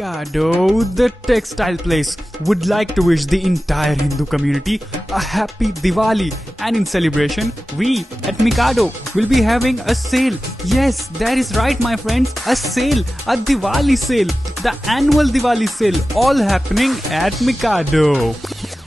Mikado, the textile place, would like to wish the entire Hindu community a happy Diwali, and in celebration, we at Mikado will be having a sale. Yes, that is right, my friends, a sale, a Diwali sale, the annual Diwali sale, all happening at Mikado.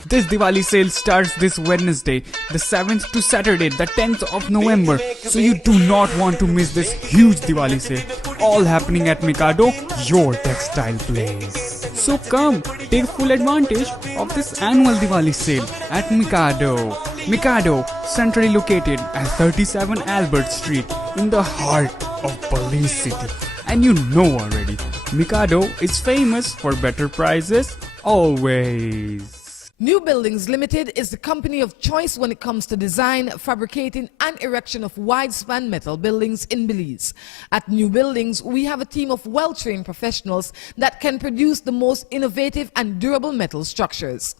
This Diwali sale starts this Wednesday, the 7th to Saturday, the 10th of November. So you do not want to miss this huge Diwali sale. All happening at Mikado, your textile place. So come, take full advantage of this annual Diwali sale at Mikado. Mikado, centrally located at 37 Albert Street in the heart of Police City. And you know already, Mikado is famous for better prices always. New Buildings Limited is the company of choice when it comes to design, fabricating and erection of wide-span metal buildings in Belize. At New Buildings, we have a team of well-trained professionals that can produce the most innovative and durable metal structures.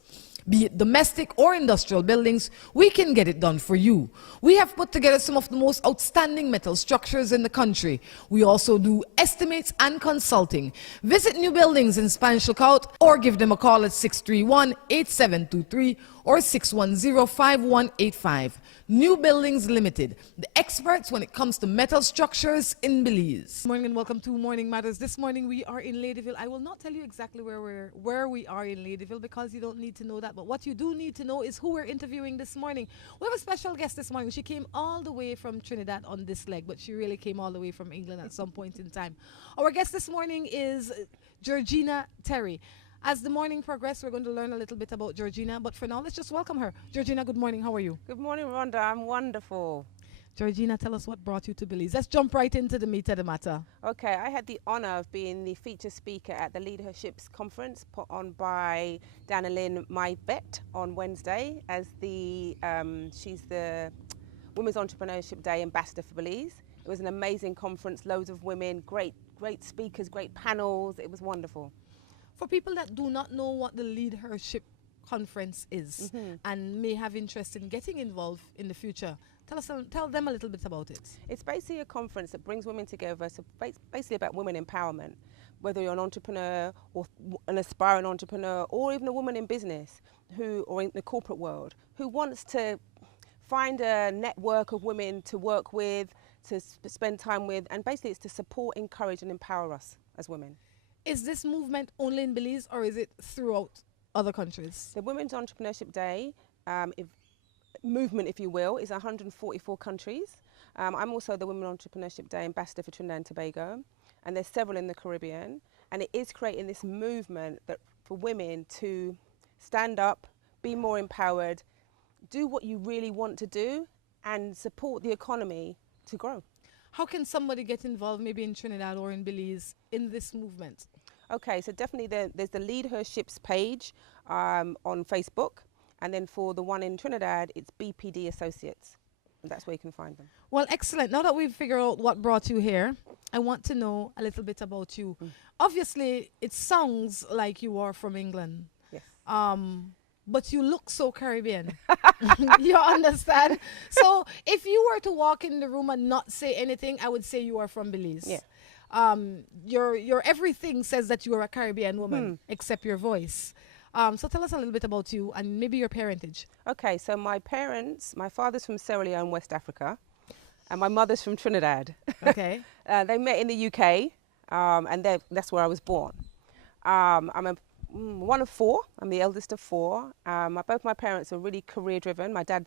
Be it domestic or industrial buildings, we can get it done for you. We have put together some of the most outstanding metal structures in the country. We also do estimates and consulting. Visit New Buildings in Spanish Lookout or give them a call at 631-8723 or 610-5185. New Buildings Limited, the experts when it comes to metal structures in Belize. Good morning and welcome to Morning Matters. This morning we are in Ladyville. I will not tell you exactly where we are in Ladyville because you don't need to know that. But what you do need to know is who we're interviewing this morning. We have a special guest this morning. She came all the way from Trinidad on this leg, but she really came all the way from England at some point in time. Our guest this morning is Georgina Terry. As the morning progresses, we're going to learn a little bit about Georgina, but for now, let's just welcome her. Georgina, good morning. How are you? Good morning, Rhonda. I'm wonderful. Georgina, tell us what brought you to Belize. Let's jump right into the meat of the matter. Okay, I had the honour of being the featured speaker at the Leaderships Conference put on by Danilyn Myvet on Wednesday as she's the Women's Entrepreneurship Day Ambassador for Belize. It was an amazing conference, loads of women, great speakers, great panels. It was wonderful. For people that do not know what the Leadership Conference is and may have interest in getting involved in the future, tell them a little bit about it. It's basically a conference that brings women together. So basically about women empowerment, whether you're an entrepreneur or an aspiring entrepreneur or even a woman in business or in the corporate world who wants to find a network of women to work with, to spend time with, and basically it's to support, encourage and empower us as women. Is this movement only in Belize or is it throughout other countries? The Women's Entrepreneurship Day movement, if you will, is 144 countries. I'm also the Women's Entrepreneurship Day Ambassador for Trinidad and Tobago, and there's several in the Caribbean. And it is creating this movement for women to stand up, be more empowered, do what you really want to do, and support the economy to grow. How can somebody get involved, maybe in Trinidad or in Belize, in this movement? Okay, so definitely there's the Leaderships page on Facebook, and then for the one in Trinidad, it's BPD Associates. And that's where you can find them. Well, excellent. Now that we've figured out what brought you here, I want to know a little bit about you. Obviously, it sounds like you are from England. Yes. But you look so Caribbean. You understand? So if you were to walk in the room and not say anything, I would say you are from Belize. Yeah. Your everything says that you are a Caribbean woman, except your voice. So tell us a little bit about you and maybe your parentage. Okay, so my father's from Sierra Leone, West Africa, and my mother's from Trinidad. Okay. They met in the UK, and that's where I was born. I'm one of four. I'm the eldest of four. Both my parents are really career driven. My dad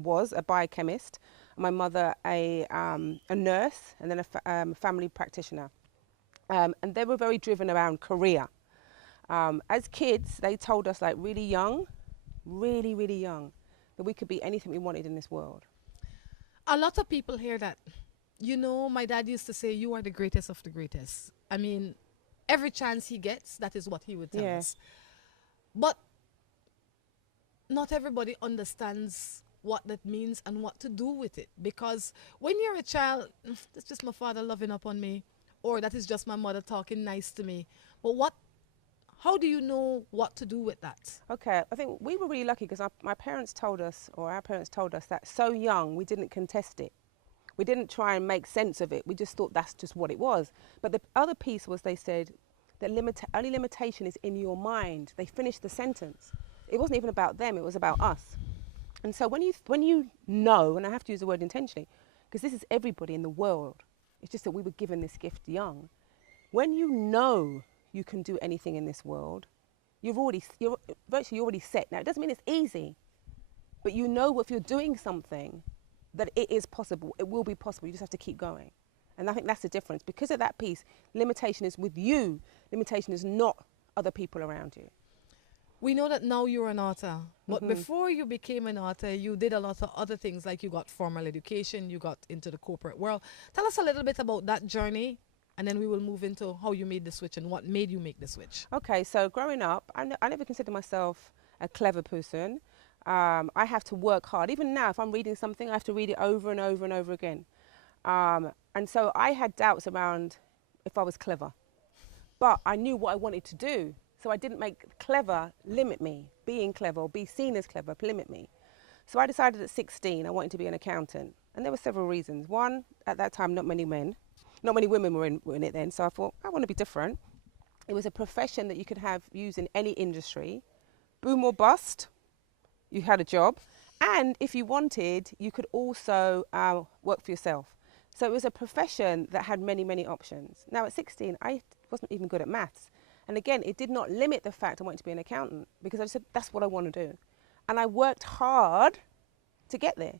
was a biochemist, and my mother a nurse, and then a family practitioner. And they were very driven around career. As kids, they told us like really young, that we could be anything we wanted in this world. A lot of people hear that. You know, my dad used to say, you are the greatest of the greatest. I mean, every chance he gets, that is what he would tell us. But not everybody understands what that means and what to do with it. Because when you're a child, that's just my father loving up on me, or that is just my mother talking nice to me. But how do you know what to do with that? Okay, I think we were really lucky because our parents told us that so young we didn't contest it. We didn't try and make sense of it. We just thought that's just what it was. But the other piece was they said, that only limitation is in your mind. They finished the sentence. It wasn't even about them, it was about us. And so when you know, and I have to use the word intentionally, because this is everybody in the world, it's just that we were given this gift young. When you know you can do anything in this world, you're virtually already set. Now, it doesn't mean it's easy, but you know if you're doing something, that it is possible, it will be possible, you just have to keep going. And I think that's the difference. Because of that piece, limitation is with you, limitation is not other people around you. We know that now you're an author, but before you became an author, you did a lot of other things, like you got formal education, you got into the corporate world. Tell us a little bit about that journey, and then we will move into how you made the switch and what made you make the switch. Okay, so growing up, I never considered myself a clever person. I have to work hard. Even now, if I'm reading something, I have to read it over and over and over again. And so I had doubts around if I was clever. But I knew what I wanted to do. So I didn't make clever limit me. Being clever or be seen as clever limit me. So I decided at 16 I wanted to be an accountant. And there were several reasons. One, at that time, not many women were in it then. So I thought, I want to be different. It was a profession that you could use in any industry. Boom or bust, you had a job. And if you wanted, you could also work for yourself. So it was a profession that had many, many options. Now at 16, I wasn't even good at maths. And again, it did not limit the fact I wanted to be an accountant, because I said, that's what I want to do. And I worked hard to get there.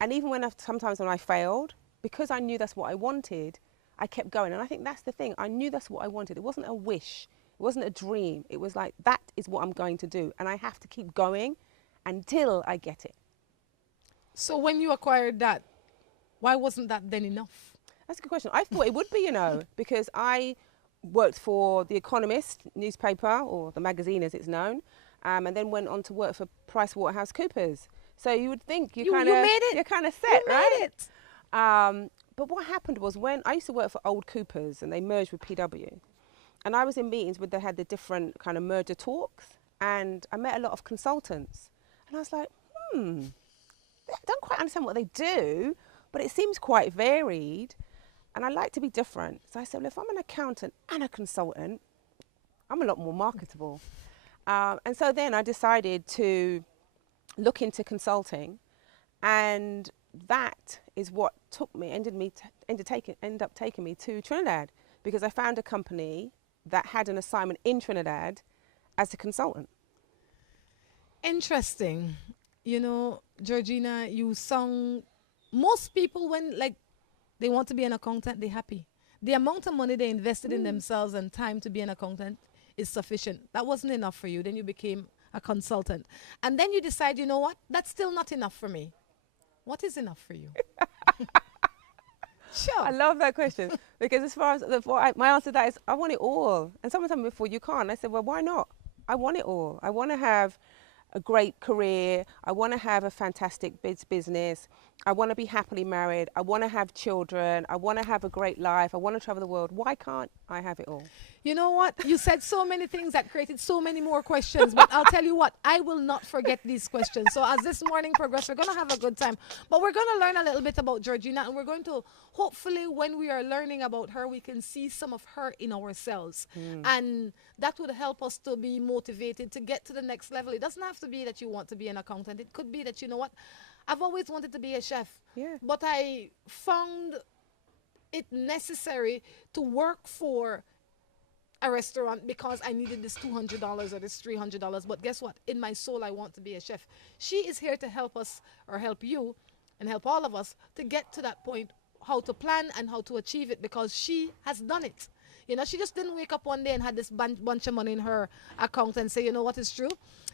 And even sometimes when I failed, because I knew that's what I wanted, I kept going. And I think that's the thing. I knew that's what I wanted. It wasn't a wish. It wasn't a dream. It was like, that is what I'm going to do. And I have to keep going until I get it. So when you acquired that, why wasn't that then enough? That's a good question. I thought it would be, because I worked for The Economist newspaper, or the magazine as it's known, and then went on to work for PricewaterhouseCoopers. So you would think you're kind of set, right? But what happened was, when I used to work for old Coopers and they merged with PW, and I was in meetings where they had the different kind of merger talks, and I met a lot of consultants, and I was like, I don't quite understand what they do, but it seems quite varied. And I like to be different. So I said, well, if I'm an accountant and a consultant, I'm a lot more marketable. And so then I decided to look into consulting. And that is what ended up taking me to Trinidad, because I found a company that had an assignment in Trinidad as a consultant. Interesting. Georgina, you sound, most people when they want to be an accountant, they're happy. The amount of money they invested in themselves and time to be an accountant is sufficient. That wasn't enough for you. Then you became a consultant. And then you decide, you know what? That's still not enough for me. What is enough for you? Sure. I love that question, because as far as my answer to that is, I want it all. And someone told me before, you can't. I said, well, why not? I want it all. I want to have a great career. I want to have a fantastic business. I want to be happily married. I want to have children. I want to have a great life. I want to travel the world. Why can't I have it all? You know what? You said so many things that created so many more questions, but I'll tell you what, I will not forget these questions. So as this morning progresses, we're going to have a good time. But we're going to learn a little bit about Georgina, and we're going to, hopefully, when we are learning about her, we can see some of her in ourselves. And that would help us to be motivated to get to the next level. It doesn't have to be that you want to be an accountant. It could be that, you know what, I've always wanted to be a chef, but I found it necessary to work for a restaurant because I needed this $200 or this $300. But guess what? In my soul, I want to be a chef. She is here to help us, or help you, and help all of us to get to that point, how to plan and how to achieve it, because she has done it. She just didn't wake up one day and had this bunch of money in her account and say, you know what is true?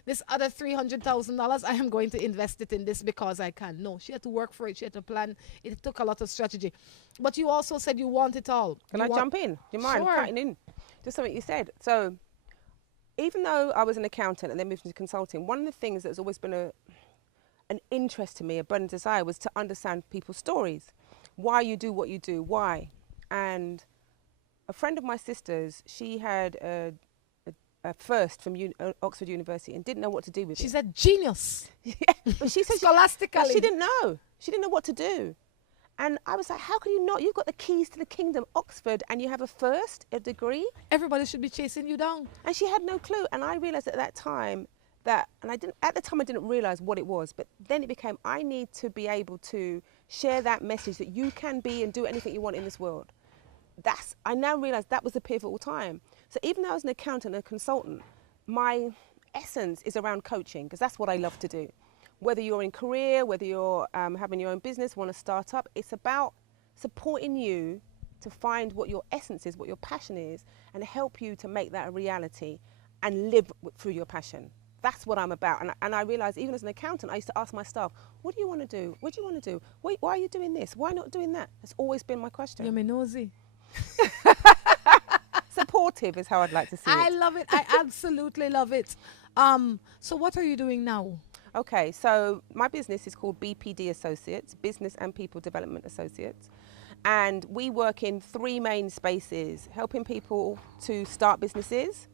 This other $300,000, I am going to invest it in this because I can. No, she had to work for it. She had to plan. It took a lot of strategy. But you also said you want it all. Can I jump in? Do you mind cutting in? Just something you said. So even though I was an accountant and then moved into consulting, one of the things that's always been an interest to me, a burning desire, was to understand people's stories. Why you do what you do, why. And a friend of my sister's, she had a first from Oxford University and didn't know what to do with it. She's a genius. Yeah, but she said scholastically. she didn't know. She didn't know what to do. And I was like, how can you not? You've got the keys to the kingdom, Oxford, and you have a degree. Everybody should be chasing you down. And she had no clue. And I realized at that time that, and at the time I didn't realize what it was, but then it became, I need to be able to share that message that you can be and do anything you want in this world. I now realize that was a pivotal time. So even though I was an accountant and a consultant, my essence is around coaching, because that's what I love to do. Whether you're in career, whether you're having your own business, want to start up, it's about supporting you to find what your essence is, what your passion is, and help you to make that a reality and live through your passion. That's what I'm about. And I realized even as an accountant, I used to ask my staff, what do you want to do? What do you want to do? Why are you doing this? Why not doing that? That's always been my question. You're me nosy. Supportive is how I'd like to see I it. love it. I absolutely love it. So what are you doing now? Okay, so my business is called BPD Associates, Business and People Development Associates. And we work in 3 main spaces: helping people to start businesses,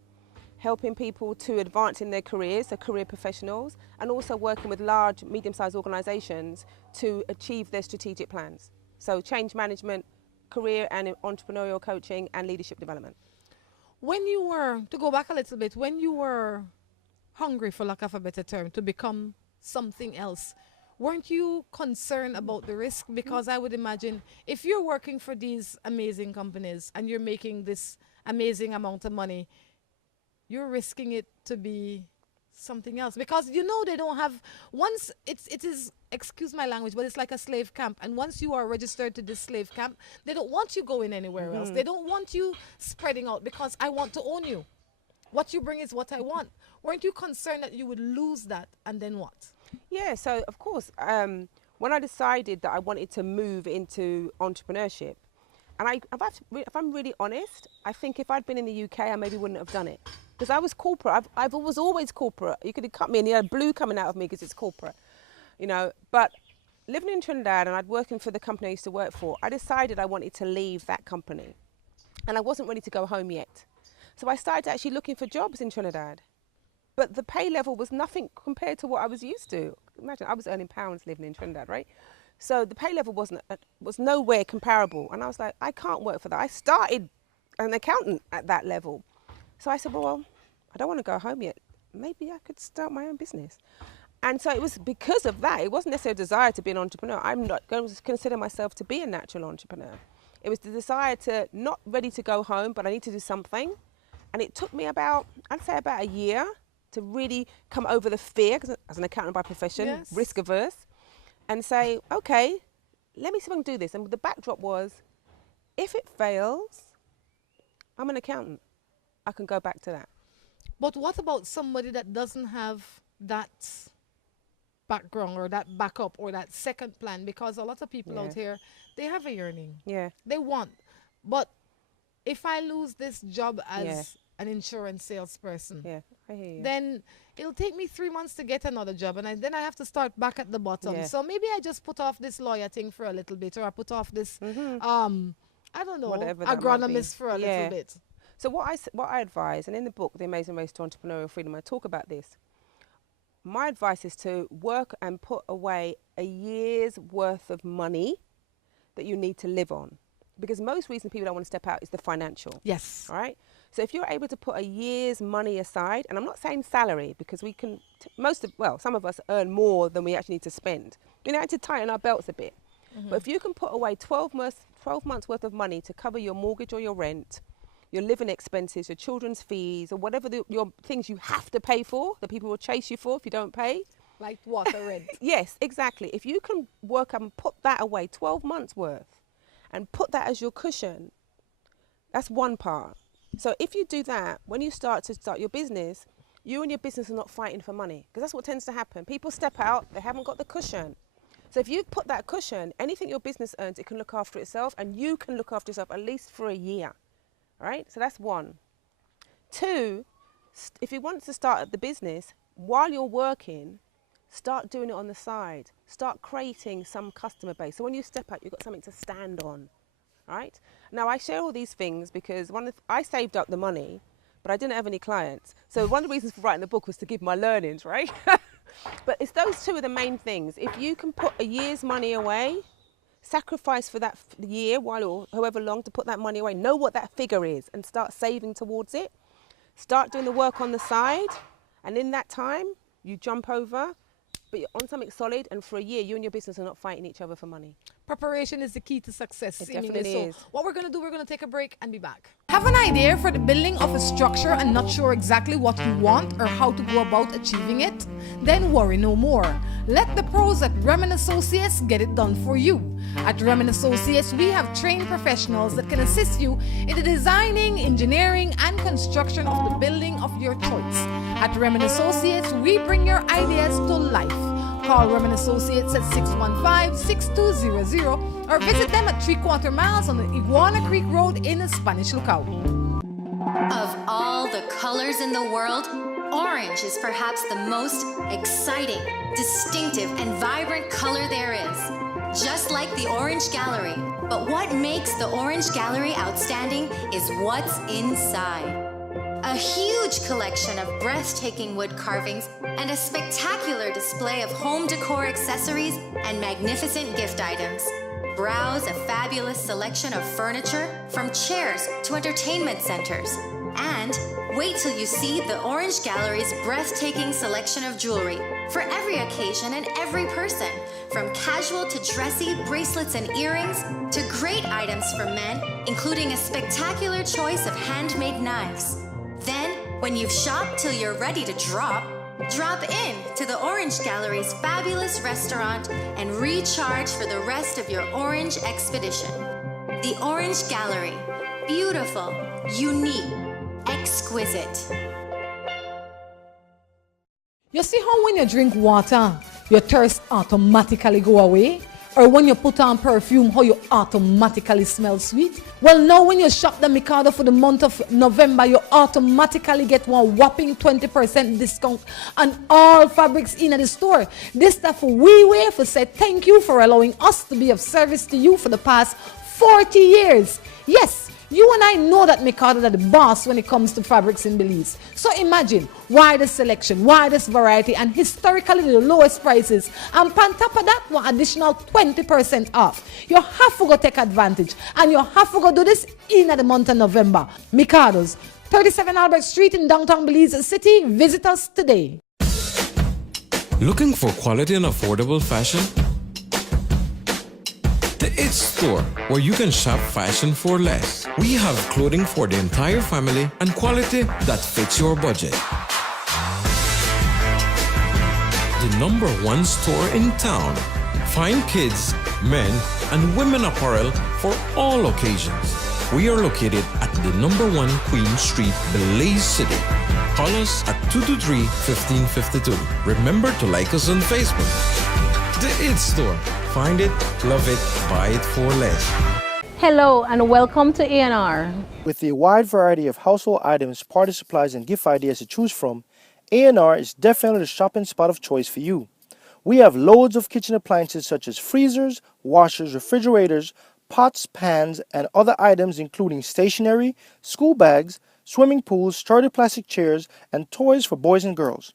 helping people to advance in their careers, so career professionals, and also working with large, medium-sized organisations to achieve their strategic plans. So change management, career and entrepreneurial coaching, and leadership development. When you were, to go back a little bit, when you were hungry, for lack of a better term, to become something else, weren't you concerned about the risk? Because I would imagine if you're working for these amazing companies and you're making this amazing amount of money, you're risking it to be something else, because you know they don't have, once it is, excuse my language, but it's like a slave camp, and once you are registered to this slave camp, they don't want you going anywhere else. They don't want you spreading out, because I want to own you. What you bring is what I want. Weren't you concerned that you would lose that, and then what? Yeah, so of course, when I decided that I wanted to move into entrepreneurship, and if I'm really honest, I think if I'd been in the UK, I maybe wouldn't have done it. Because I was corporate. I was always corporate. You could have cut me and you had blue coming out of me because it's corporate, you know. But living in Trinidad, and I'd working for the company I used to work for, I decided I wanted to leave that company. And I wasn't ready to go home yet. So I started actually looking for jobs in Trinidad. But the pay level was nothing compared to what I was used to. Imagine, I was earning pounds living in Trinidad, right? So the pay level was nowhere comparable. And I was like, I can't work for that. I started an accountant at that level. So I said, well, I don't want to go home yet. Maybe I could start my own business. And so it was because of that. It wasn't necessarily a desire to be an entrepreneur. I'm not going to consider myself to be a natural entrepreneur. It was the desire to, not ready to go home, but I need to do something. And it took me about, I'd say about a year to really come over the fear, because as an accountant by profession, Yes. risk averse, and say, okay, let me see if I can do this. And the backdrop was, if it fails, I'm an accountant. I can go back to that. But what about somebody that doesn't have that background or that backup or that second plan? Because a lot of people out here, they have a yearning. Yeah. They want. But if I lose this job as an insurance salesperson, Yeah, I hear you. then it'll take me 3 months to get another job, and then I have to start back at the bottom. Yeah. So maybe I just put off this lawyer thing for a little bit, or I put off this, I don't know, Whatever that might be. agronomist for a little bit. So what I advise, and in the book, The Amazing Race to Entrepreneurial Freedom, I talk about this. My advice is to work and put away a year's worth of money that you need to live on. Because most reason people don't want to step out is the financial. Yes. All right? So if you're able to put a year's money aside, and I'm not saying salary, because we can, some of us earn more than we actually need to spend. We need to tighten our belts a bit. But if you can put away 12 months worth of money to cover your mortgage or your rent, your living expenses, your children's fees, or whatever your things you have to pay for, that people will chase you for if you don't pay. Like water rent. Yes, exactly. If you can work up and put that away, 12 months worth, and put that as your cushion, that's one part. So if you do that, when you start your business, you and your business are not fighting for money, because that's what tends to happen. People step out, they haven't got the cushion. So if you put that cushion, anything your business earns, it can look after itself, and you can look after yourself at least for a year. Right? So that's one. Two, if you want to start the business, while you're working, start doing it on the side. Start creating some customer base. So when you step out, you've got something to stand on. Right? Now, I share all these things because I saved up the money, but I didn't have any clients. So one of the reasons for writing the book was to give my learnings, right? But it's those two are the main things. If you can put a year's money away, sacrifice for that year, while or however long, to put that money away. Know what that figure is and start saving towards it. Start doing the work on the side, and in that time, you jump over, but you're on something solid, and for a year, you and your business are not fighting each other for money. Preparation is the key to success. It seemingly definitely so. is. What we're going to do, we're going to take a break and be back. Have an idea for the building of a structure and not sure exactly what you want or how to go about achieving it? Then worry no more. Let the pros at Remen Associates get it done for you. At Remen Associates, we have trained professionals that can assist you in the designing, engineering, and construction of the building of your choice. At Remen Associates, we bring your ideas to life. Call Remen Associates at 615-6200 or visit them at 3/4 miles on the Iguana Creek Road in the Spanish Lookout. Of all the colors in the world, orange is perhaps the most exciting, distinctive, and vibrant color there is. Just like the Orange Gallery. But what makes the Orange Gallery outstanding is what's inside. A huge collection of breathtaking wood carvings and a spectacular display of home decor accessories and magnificent gift items. Browse a fabulous selection of furniture, from chairs to entertainment centers. And wait till you see the Orange Gallery's breathtaking selection of jewelry for every occasion and every person, from casual to dressy bracelets and earrings to great items for men, including a spectacular choice of handmade knives. Then, when you've shopped till you're ready to drop in to the Orange Gallery's fabulous restaurant and recharge for the rest of your orange expedition. The Orange Gallery. Beautiful, unique, exquisite. You see how when you drink water, your thirst automatically go away? Or when you put on perfume, how you automatically smell sweet? Well, now when you shop the Mikado for the month of November, you automatically get one whopping 20% discount on all fabrics in the store. This stuff we wear for say thank you for allowing us to be of service to you for the past 40 years. Yes, you and I know that Mikado is the boss when it comes to fabrics in Belize. So imagine, widest selection, widest variety, and historically the lowest prices. And on top of that, one additional 20% off. You have to go take advantage. And you have to go do this in the month of November. Mikado's, 37 Albert Street in downtown Belize City. Visit us today. Looking for quality and affordable fashion? The It Store, where you can shop fashion for less. We have clothing for the entire family and quality that fits your budget. The #1 store in town. Find kids, men, and women apparel for all occasions. We are located at the #1 Queen Street, Belize City. Call us at 223-1552. Remember to like us on Facebook. The It Store. Find it, love it, buy it for less. Hello and welcome to A&R. With a wide variety of household items, party supplies, and gift ideas to choose from, A&R is definitely the shopping spot of choice for you. We have loads of kitchen appliances such as freezers, washers, refrigerators, pots, pans, and other items including stationery, school bags, swimming pools, sturdy plastic chairs, and toys for boys and girls.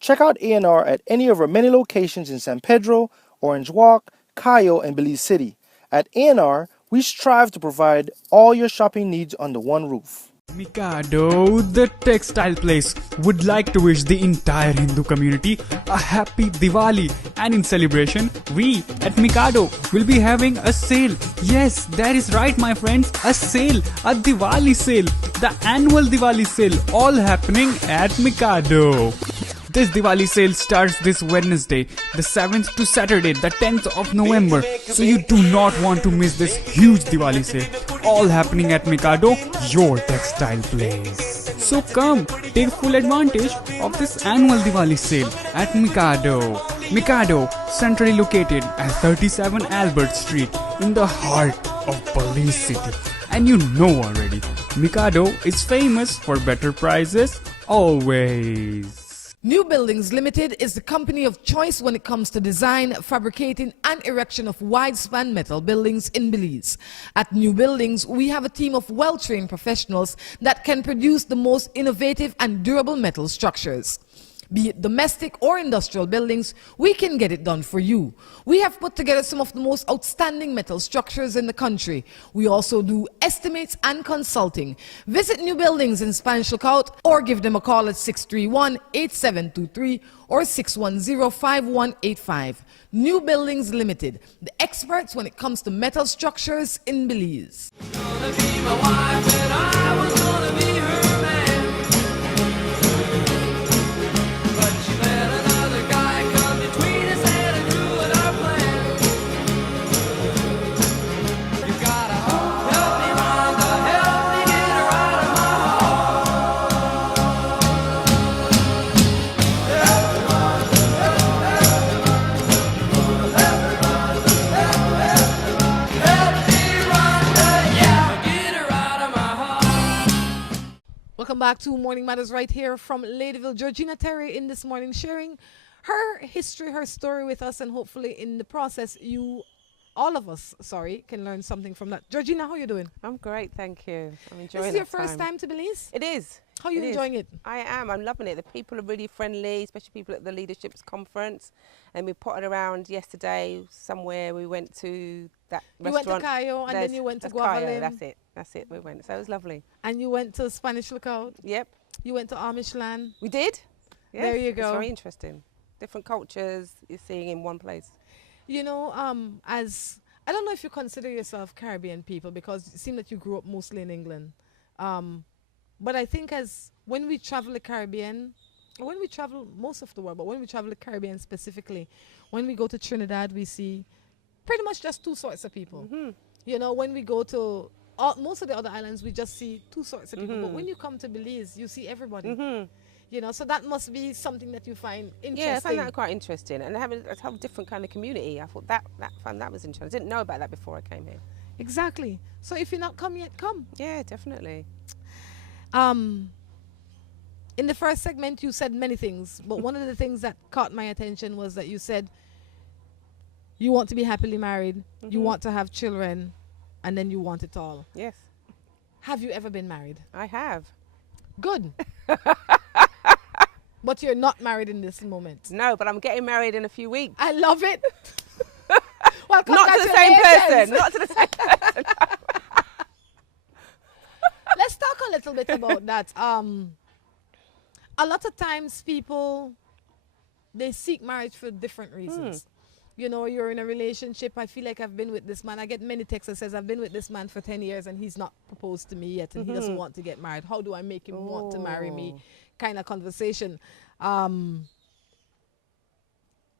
Check out A&R at any of our many locations in San Pedro, Orange Walk, Cayo, and Belize City. At A&R, we strive to provide all your shopping needs under one roof. Mikado, the textile place, would like to wish the entire Hindu community a happy Diwali, and in celebration, we at Mikado will be having a sale. Yes, that is right, my friends, a sale, a Diwali sale, the annual Diwali sale, all happening at Mikado. This Diwali sale starts this Wednesday, the 7th to Saturday, the 10th of November. So you do not want to miss this huge Diwali sale. All happening at Mikado, your textile place. So come, take full advantage of this annual Diwali sale at Mikado. Mikado, centrally located at 37 Albert Street in the heart of Belize City. And you know already, Mikado is famous for better prices always. New Buildings Limited is the company of choice when it comes to design, fabricating, and erection of wide-span metal buildings in Belize. At New Buildings, we have a team of well-trained professionals that can produce the most innovative and durable metal structures. Be it domestic or industrial buildings, we can get it done for you. We have put together some of the most outstanding metal structures in the country. We also do estimates and consulting. Visit New Buildings in Spanish Lookout or give them a call at 631-8723 or 610-5185. New Buildings Limited, the experts when it comes to metal structures in Belize. Welcome back to Morning Matters right here from Ladyville. Georgina Terry in this morning sharing her history, her story with us, and hopefully in the process all of us, can learn something from that. Georgina, how are you doing? I'm great, thank you. I'm enjoying it. This is your first time to Belize? It is. How are you enjoying it? I am. I'm loving it. The people are really friendly, especially people at the Leadership's Conference. And we potted around yesterday somewhere. We went to that restaurant. You went to Cayo and then you went to Guavalim. That's it. We went. So it was lovely. And you went to Spanish Lookout? Yep. You went to Amish land? We did. Yes, there you go. It's very interesting. Different cultures you're seeing in one place. You know, as I don't know if you consider yourself Caribbean people because it seemed that you grew up mostly in England. But I think when we travel the Caribbean, or when we travel most of the world, but when we travel the Caribbean specifically, when we go to Trinidad, we see pretty much just two sorts of people. Mm-hmm. You know, when we go to most of the other islands, we just see two sorts of people. But when you come to Belize, you see everybody. Mm-hmm. You know, so that must be something that you find interesting. Yeah, I find that quite interesting. And having a whole different kind of community, I thought that was interesting. I didn't know about that before I came here. Exactly. So if you're not come yet, come. Yeah, definitely. In the first segment, you said many things, but one of the things that caught my attention was that you said you want to be happily married, you want to have children, and then you want it all. Yes. Have you ever been married? I have. Good. But you're not married in this moment. No, but I'm getting married in a few weeks. I love it. Well, not to the same person. Not to the same person. Let's talk a little bit about that. A lot of times people, they seek marriage for different reasons. You know, you're in a relationship. I feel like I've been with this man. I get many texts that says I've been with this man for 10 years and he's not proposed to me yet and he doesn't want to get married. How do I make him want to marry me? Kind of conversation.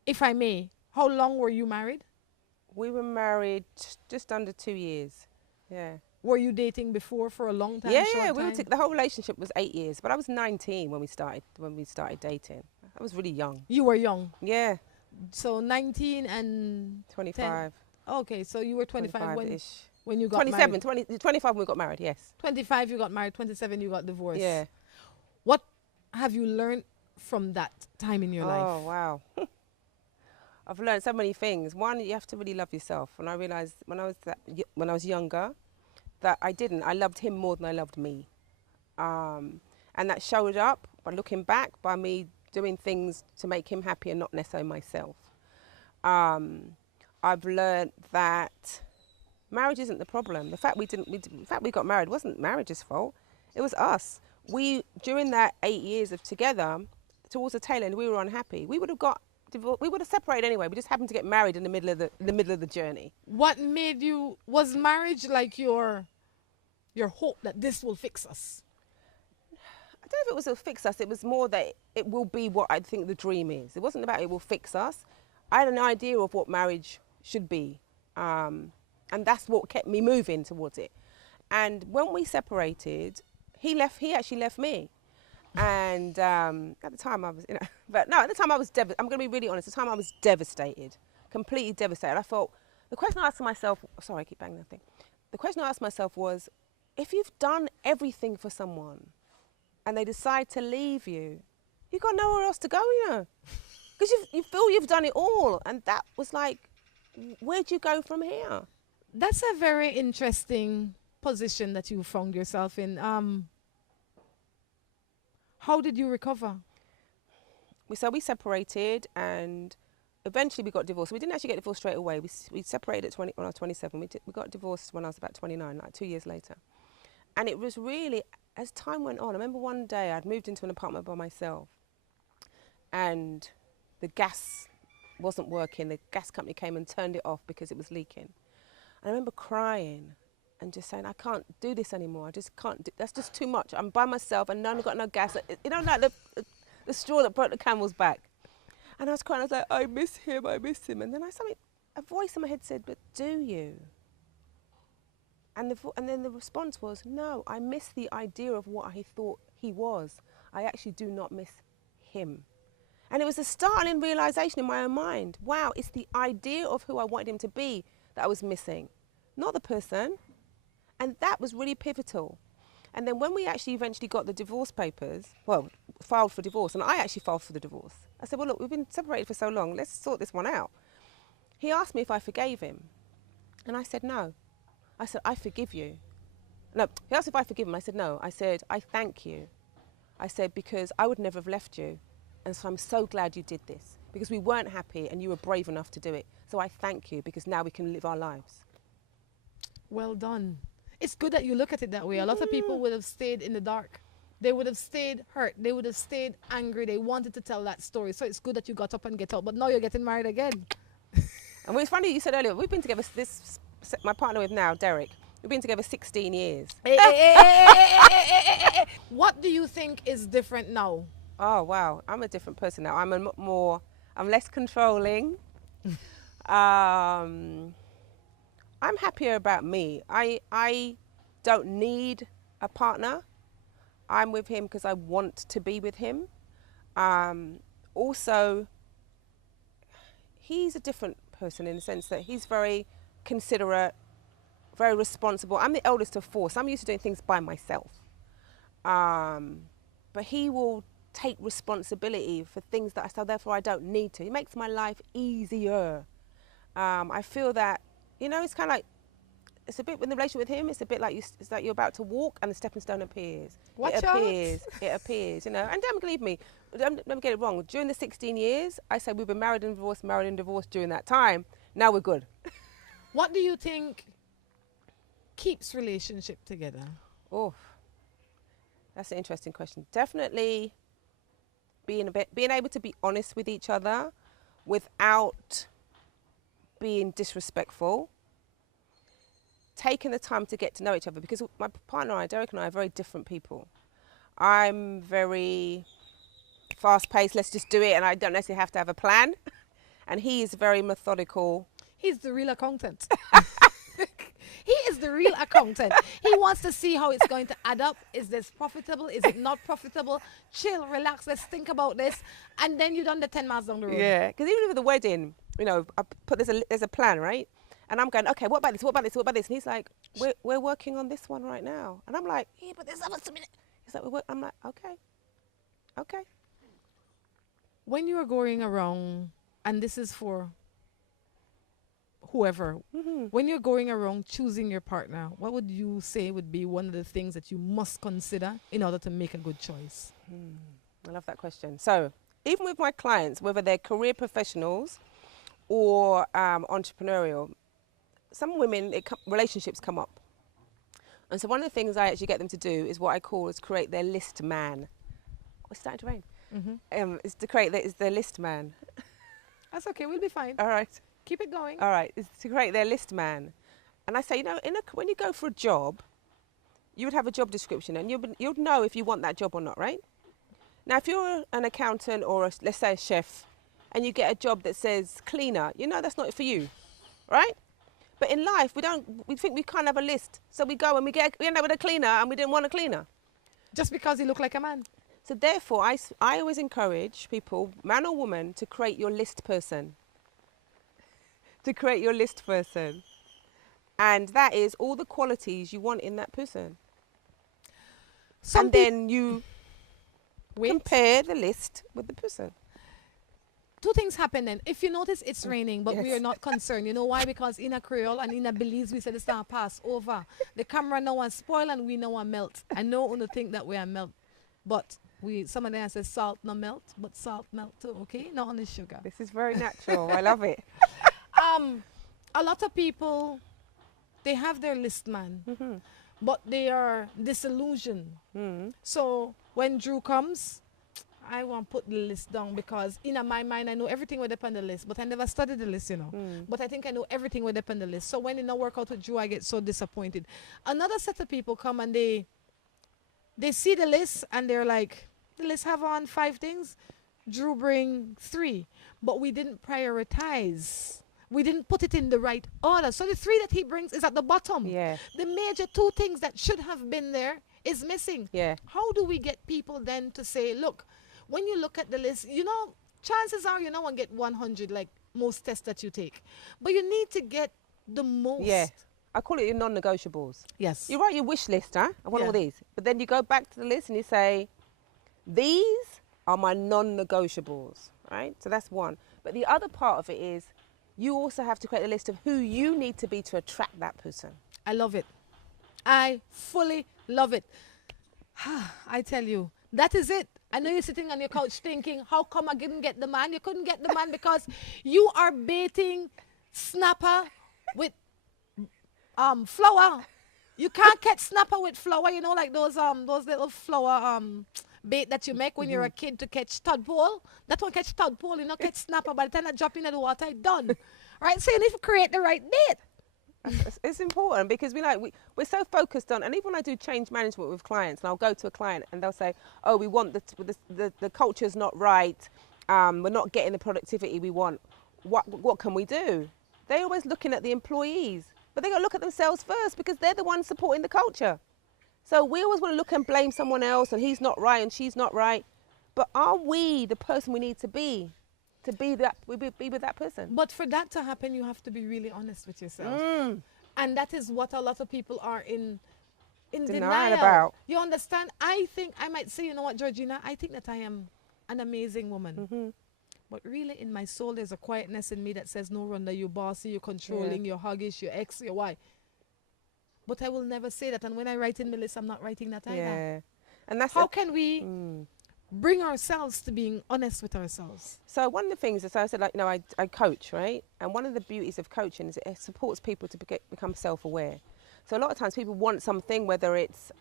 If I may, how long were you married? We were married just under 2 years. Yeah. Were you dating before for a long time? Yeah, the whole relationship was 8 years, but I was 19 when we started dating. I was really young. You were young. Yeah. So 19 and 25. 10. Okay, so you were 25 when you got 27, married. 25 when we got married, yes. 25 you got married, 27 you got divorced. Yeah. What have you learned from that time in your life? Oh, wow. I've learned so many things. One, you have to really love yourself. And I realised when I was younger that I didn't. I loved him more than I loved me. And that showed up by looking back, by me doing things to make him happy and not necessarily myself. I've learned that marriage isn't the problem. The fact we got married wasn't marriage's fault. It was us. During that 8 years of together, towards the tail end, we were unhappy. We would have separated anyway. We just happened to get married in the middle of the journey. What made you? Was marriage like your hope that this will fix us? I don't know if it was to fix us. It was more that it will be what I think the dream is. It wasn't about it will fix us. I had an idea of what marriage should be, and that's what kept me moving towards it. And when we separated, he actually left me. And at the time I was, at the time I was I'm going to be really honest. At the time I was devastated, completely devastated. I thought, the question I asked myself, sorry, I keep banging that thing. The question I asked myself was, if you've done everything for someone and they decide to leave you, you've got nowhere else to go, because you feel you've done it all. And that was like, where'd you go from here? That's a very interesting position that you found yourself in. How did you recover? we separated, and eventually we got divorced. We didn't actually get divorced straight away. We separated at when I was 27. We got divorced when I was about 29, like 2 years later. And it was really, as time went on, I remember one day I'd moved into an apartment by myself, and the gas wasn't working. The gas company came and turned it off because it was leaking. And I remember crying and just saying, I can't do this anymore. I just can't. That's just too much. I'm by myself and I've got no gas. You know, like the straw that broke the camel's back. And I was crying. I was like, I miss him. I miss him. And then a voice in my head said, but do you? And then the response was, no, I miss the idea of what I thought he was. I actually do not miss him. And it was a startling realization in my own mind. Wow, it's the idea of who I wanted him to be that I was missing, not the person. And that was really pivotal. And then when we actually eventually got the divorce papers, well, filed for divorce, and I actually filed for the divorce. I said, well, look, we've been separated for so long, let's sort this one out. He asked me if I forgave him. And I said, no. I said, I forgive you. No, he asked if I forgive him. I said, no. I said, I thank you. I said, because I would never have left you. And so I'm so glad you did this, because we weren't happy and you were brave enough to do it. So I thank you, because now we can live our lives. Well done. It's good that you look at it that way. A lot of people would have stayed in the dark. They would have stayed hurt. They would have stayed angry. They wanted to tell that story. So it's good that you got up and get out. But now you're getting married again. And it's funny, you said earlier, we've been together, my partner with now, Derek, we've been together 16 years. What do you think is different now? Oh, wow. I'm a different person now. I'm less controlling. I'm happier about me. I don't need a partner. I'm with him because I want to be with him. Also, he's a different person in the sense that he's very considerate, very responsible. I'm the eldest of 4, so I'm used to doing things by myself. But he will take responsibility for things that therefore I don't need to. It makes my life easier. I feel that, you know, it's kind of like, it's a bit, in the relationship with him, it's a bit like it's like you're about to walk and the stepping stone appears. It appears, you know. And don't believe me, don't get it wrong. During the 16 years, I said we've been married and divorced during that time. Now we're good. What do you think keeps relationship together? Oh, that's an interesting question. Definitely being able to be honest with each other without being disrespectful. Taking the time to get to know each other, because my partner, Derek and I, are very different people. I'm very fast-paced, let's just do it, and I don't necessarily have to have a plan. And he is very methodical. He's the real accountant. He is the real accountant. He wants to see how it's going to add up. Is this profitable? Is it not profitable? Chill, relax, let's think about this. And then you're done the 10 miles down the road. Yeah, because even with the wedding, you know, there's a plan, right? And I'm going, okay, what about this? What about this? What about this? And he's like, we're working on this one right now. And I'm like, yeah, but there's other stuff in it. He's like, I'm like, okay. When you are going around, and this is for whoever, when you're going around choosing your partner, what would you say would be one of the things that you must consider in order to make a good choice? I love that question. So even with my clients, whether they're career professionals or entrepreneurial, some women, relationships come up. And so one of the things I actually get them to do is what I call is create their list man. Oh, it's starting to rain. Is to create their list man. That's okay, we'll be fine. All right. Keep it going. All right, is to create their list man. And I say, you know, when you go for a job, you would have a job description and you'd know if you want that job or not, right? Now, if you're an accountant or let's say a chef, and you get a job that says cleaner, you know that's not for you, right? But in life, we think we can't have a list. So we go and we end up with a cleaner and we didn't want a cleaner. Just because you look like a man. So therefore, I always encourage people, man or woman, to create your list person. To create your list person. And that is all the qualities you want in that person. And then you compare the list with the person. 2 things happen then. If you notice, it's raining, but we are not concerned. You know why? Because in a Creole and in a Belize, we said it's not pass over. The camera no one spoil and we no one melt. I know on the think that we are melt. But Some of them say salt no melt, but salt melt too, okay? Not only sugar. This is very natural. I love it. A lot of people, they have their list, man, but they are disillusioned. So when Drew comes, I won't put the list down because in my mind, I know everything will depend on the list, but I never studied the list, you know. But I think I know everything will depend on the list. So when it not work out with Drew, I get so disappointed. Another set of people come and they see the list and they're like, the list have on 5 things. Drew bring 3, but we didn't prioritize. We didn't put it in the right order. So the 3 that he brings is at the bottom. Yeah. The major 2 things that should have been there is missing. Yeah. How do we get people then to say, look, when you look at the list, you know, chances are you no one get 100 like most tests that you take. But you need to get the most. Yeah. I call it your non-negotiables. Yes. You write your wish list, huh? I want Yeah. all these. But then you go back to the list and you say, these are my non-negotiables, right? So that's one. But the other part of it is you also have to create a list of who you need to be to attract that person. I love it. I fully love it. I tell you, that is it. I know you're sitting on your couch thinking, how come I didn't get the man? You couldn't get the man because you are baiting snapper with flour. You can't catch snapper with flour, you know, like those little flour bait that you make when you're a kid to catch tadpole. That one catch tadpole, you know, catch snapper. By the time I drop in the water, it's done. Right? So you need to create the right bait. It's important because we're so focused on, and even when I do change management with clients, and I'll go to a client and they'll say, oh, we want the culture's not right, we're not getting the productivity we want. What can we do? They're always looking at the employees, but they got to look at themselves first because they're the ones supporting the culture. So we always want to look and blame someone else, and he's not right and she's not right. But are we the person we need to be with that person? But for that to happen, you have to be really honest with yourself. And that is what a lot of people are in denial about. You understand? I think I might say, you know what, Georgina, I think that I am an amazing woman. But really in my soul, there's a quietness in me that says, no, Rhonda, you're bossy, you're controlling, you're huggish, you're X, you're Y. But I will never say that. And when I write in the list, I'm not writing that either. Yeah. And that's how can we bring ourselves to being honest with ourselves? So one of the things, as I said, like, you know, I coach, right? And one of the beauties of coaching is it supports people to become self-aware. So a lot of times people want something, whether it's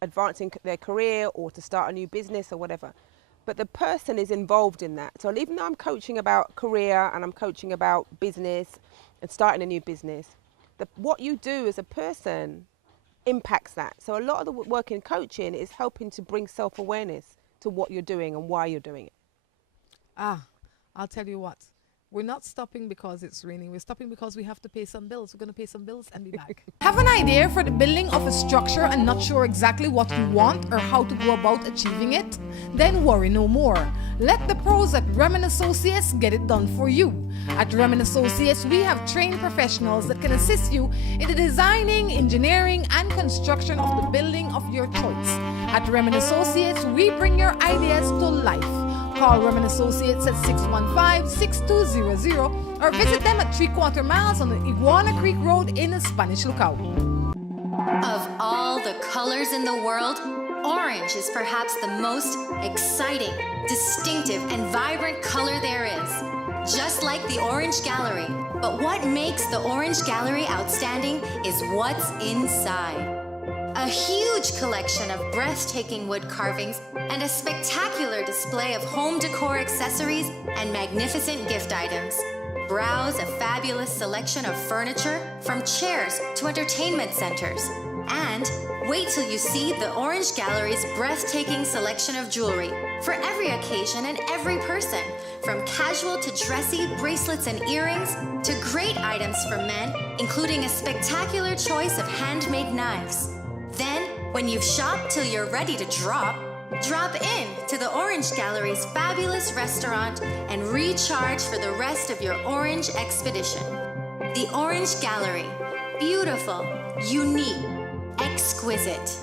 advancing their career or to start a new business or whatever. But the person is involved in that. So even though I'm coaching about career and I'm coaching about business and starting a new business, what you do as a person impacts that. So a lot of the work in coaching is helping to bring self-awareness to what you're doing and why you're doing it. I'll tell you what. We're not stopping because it's raining. We're stopping because we have to pay some bills. We're going to pay some bills and be back. Have an idea for the building of a structure and not sure exactly what you want or how to go about achieving it? Then worry no more. Let the pros at Remen Associates get it done for you. At Remen Associates, we have trained professionals that can assist you in the designing, engineering, and construction of the building of your choice. At Remen Associates, we bring your ideas to life. Call Remen Associates at 615-6200 or visit them at 3/4 miles on the Iguana Creek Road in the Spanish Lookout. Of all the colors in the world, orange is perhaps the most exciting, distinctive, and vibrant color there is. Just like the Orange Gallery. But what makes the Orange Gallery outstanding is what's inside. A huge collection of breathtaking wood carvings and a spectacular display of home decor accessories and magnificent gift items. Browse a fabulous selection of furniture, from chairs to entertainment centers. And wait till you see the Orange Gallery's breathtaking selection of jewelry for every occasion and every person, from casual to dressy bracelets and earrings to great items for men, including a spectacular choice of handmade knives. Then, when you've shopped till you're ready to drop in to the Orange Gallery's fabulous restaurant and recharge for the rest of your orange expedition. The Orange Gallery. Beautiful, unique, exquisite.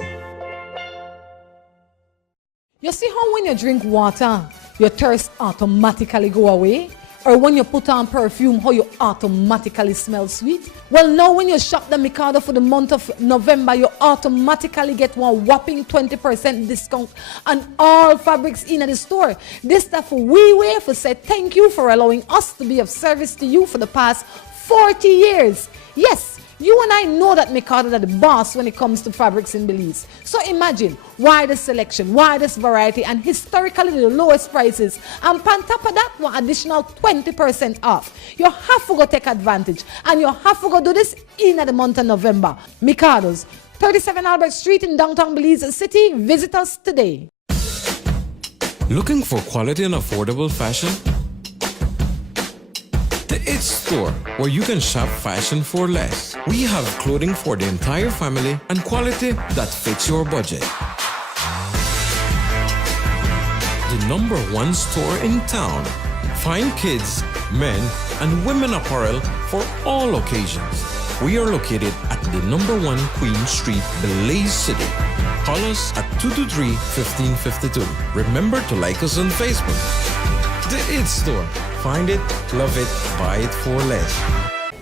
You see how when you drink water, your thirst automatically go away? Or when you put on perfume, how you automatically smell sweet? Well, now when you shop the Mikado for the month of November, you automatically get one whopping 20% discount on all fabrics in the store. This stuff we wear for say thank you for allowing us to be of service to you for the past 40 years. Yes, you and I know that Mikado are the boss when it comes to fabrics in Belize. So imagine, widest selection, widest variety, and historically the lowest prices. And on top of that, one additional 20% off. You have to go take advantage. And you have to go do this in the month of November. Mikado's, 37 Albert Street in downtown Belize City. Visit us today. Looking for quality and affordable fashion? The It Store, where you can shop fashion for less. We have clothing for the entire family and quality that fits your budget. The #1 store in town. Fine kids, men, and women apparel for all occasions. We are located at the #1 Queen Street, Belize City. Call us at 223-1552. Remember to like us on Facebook. The It Store. Find it, love it, buy it for less.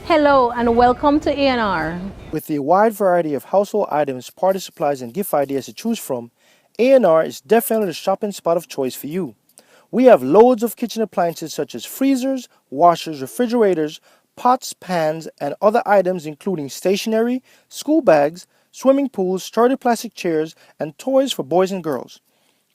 Hello and welcome to A&R. With a wide variety of household items, party supplies, and gift ideas to choose from, A&R is definitely the shopping spot of choice for you. We have loads of kitchen appliances such as freezers, washers, refrigerators, pots, pans, and other items including stationery, school bags, swimming pools, sturdy plastic chairs, and toys for boys and girls.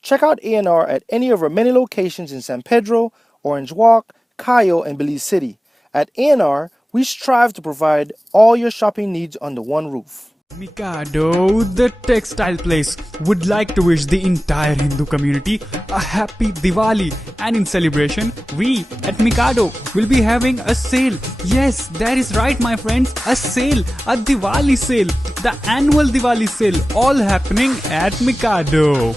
Check out A&R at any of our many locations in San Pedro, Orange Walk, Cayo, and Belize City. At A&R, we strive to provide all your shopping needs under one roof. Mikado, the textile place, would like to wish the entire Hindu community a happy Diwali, and in celebration, we at Mikado will be having a sale. Yes, that is right, my friends, a sale, a Diwali sale, the annual Diwali sale, all happening at Mikado.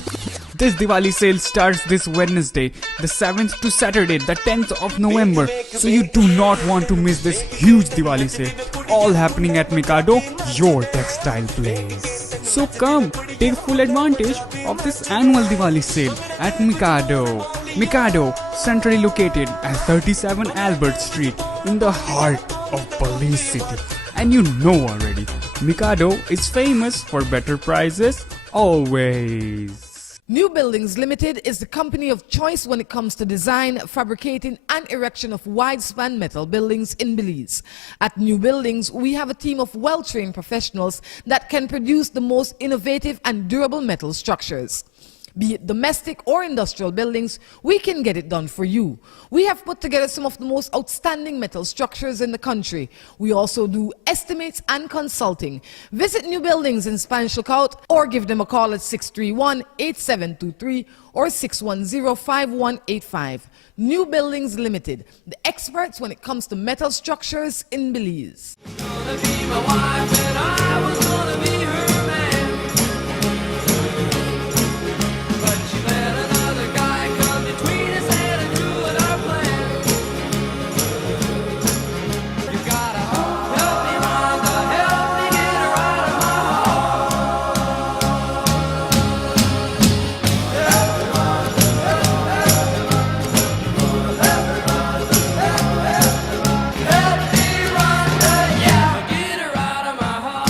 This Diwali sale starts this Wednesday, the 7th to Saturday, the 10th of November. So you do not want to miss this huge Diwali sale. All happening at Mikado, your textile place. So come, take full advantage of this annual Diwali sale at Mikado. Mikado, centrally located at 37 Albert Street in the heart of Belize City. And you know already, Mikado is famous for better prices always. New Buildings Limited is the company of choice when it comes to design, fabricating, and erection of wide-span metal buildings in Belize. At New Buildings, we have a team of well-trained professionals that can produce the most innovative and durable metal structures. Be it domestic or industrial buildings, we can get it done for you. We have put together some of the most outstanding metal structures in the country. We also do estimates and consulting. Visit New Buildings in Spanish Lookout or give them a call at 631-8723 or 610-5185. New Buildings Limited, the experts when it comes to metal structures in Belize. Gonna be my wife and I was gonna be her man. But she let another guy come between us and ruin our plan. You gotta help me, Rhonda, help me get her out of my heart. Help me, Rhonda, help me, Rhonda, yeah, get her out of my heart.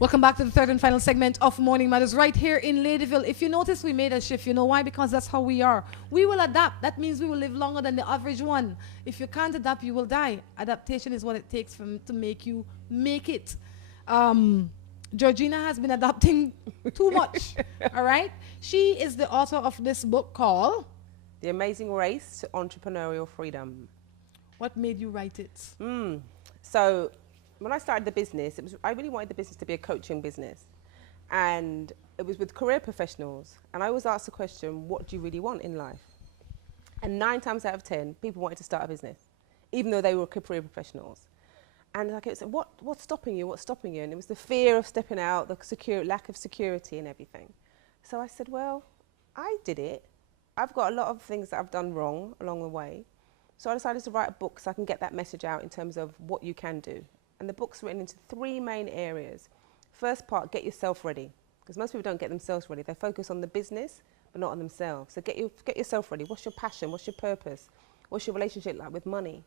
Welcome back to the third and final segment of Morning Matters right here in Ladyville. If you notice, we made a shift. You know why? Because that's how we are. We will adapt. That means we will live longer than the average one. If you can't adapt, you will die. Adaptation is what it takes to make you make it. Georgina has been adapting too much. All right? She is the author of this book called The Amazing Race to Entrepreneurial Freedom. What Made You Write It? So when I started the business, I really wanted the business to be a coaching business. And it was with career professionals. And I always asked the question, what do you really want in life? And 9 times out of 10, people wanted to start a business, even though they were career professionals. And like, it was, what's stopping you? What's stopping you? And it was the fear of stepping out, the lack of security and everything. So I said, well, I did it. I've got a lot of things that I've done wrong along the way. So I decided to write a book so I can get that message out in terms of what you can do. And the book's written into 3 main areas. First part, get yourself ready. Because most people don't get themselves ready. They focus on the business, but not on themselves. So get yourself ready. What's your passion? What's your purpose? What's your relationship like with money?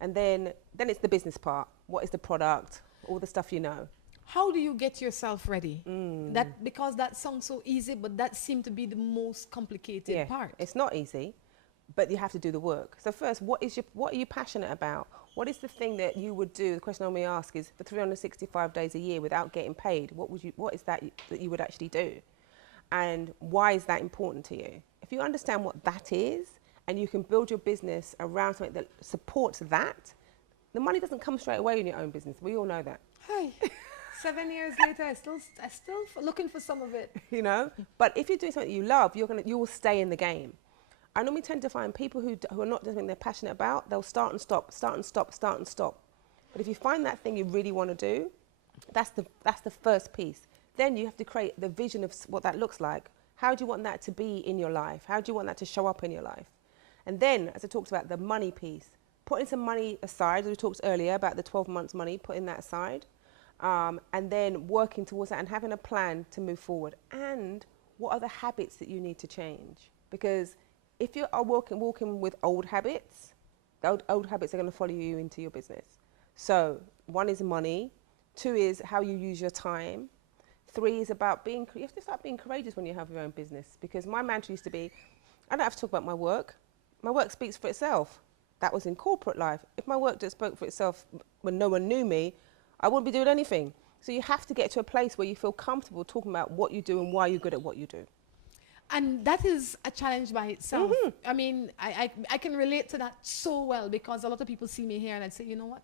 And then it's the business part. What is the product? All the stuff you know. How do you get yourself ready? That because that sounds so easy, but that seemed to be the most complicated part. It's not easy, but you have to do the work. So first, what are you passionate about? What is the thing that you would do? The question I may ask is, for 365 days a year without getting paid, what is that you would actually do? And why is that important to you? If you understand what that is, and you can build your business around something that supports that, the money doesn't come straight away in your own business. We all know that. Hey, 7 years later, I still looking for some of it. You know, but if you're doing something you love, you will stay in the game. I normally tend to find people who are not doing something they're passionate about, they'll start and stop, start and stop, start and stop. But if you find that thing you really want to do, that's the first piece. Then you have to create the vision of what that looks like. How do you want that to be in your life? How do you want that to show up in your life? And then, as I talked about, the money piece, putting some money aside, as we talked earlier about the 12 months money, putting that aside, and then working towards that and having a plan to move forward. And what are the habits that you need to change? Because if you are walking with old habits, the old habits are going to follow you into your business. So 1 is money, 2 is how you use your time, 3 is about you have to start being courageous when you have your own business. Because my mantra used to be, I don't have to talk about my work. My work speaks for itself. That was in corporate life. If my work just spoke for itself when no one knew me, I wouldn't be doing anything. So you have to get to a place where you feel comfortable talking about what you do and why you're good at what you do. And that is a challenge by itself. I mean, I can relate to that so well, because a lot of people see me here and I'd say, you know what,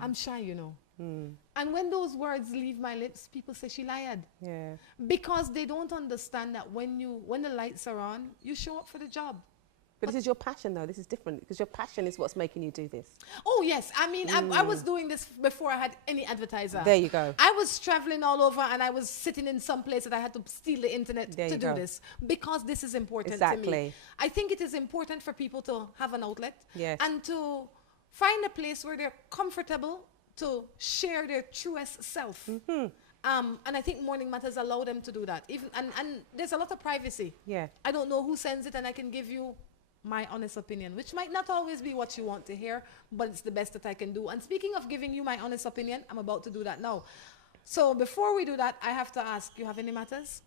I'm shy, you know. And when those words leave my lips, people say she lied. Yeah. Because they don't understand that when the lights are on, you show up for the job. But this is your passion, though. This is different, because your passion is what's making you do this. Oh, yes. I mean, I was doing this before I had any advertiser. There you go. I was traveling all over, and I was sitting in some place that I had to steal the internet to do this, because this is important to me. I think it is important for people to have an outlet and to find a place where they're comfortable to share their truest self. And I think Morning Matters allow them to do that. And there's a lot of privacy. Yeah. I don't know who sends it, and I can give you my honest opinion, which might not always be what you want to hear, but it's the best that I can do. And speaking of giving you my honest opinion, I'm about to do that now. So before we do that, I have to ask, you have any matters?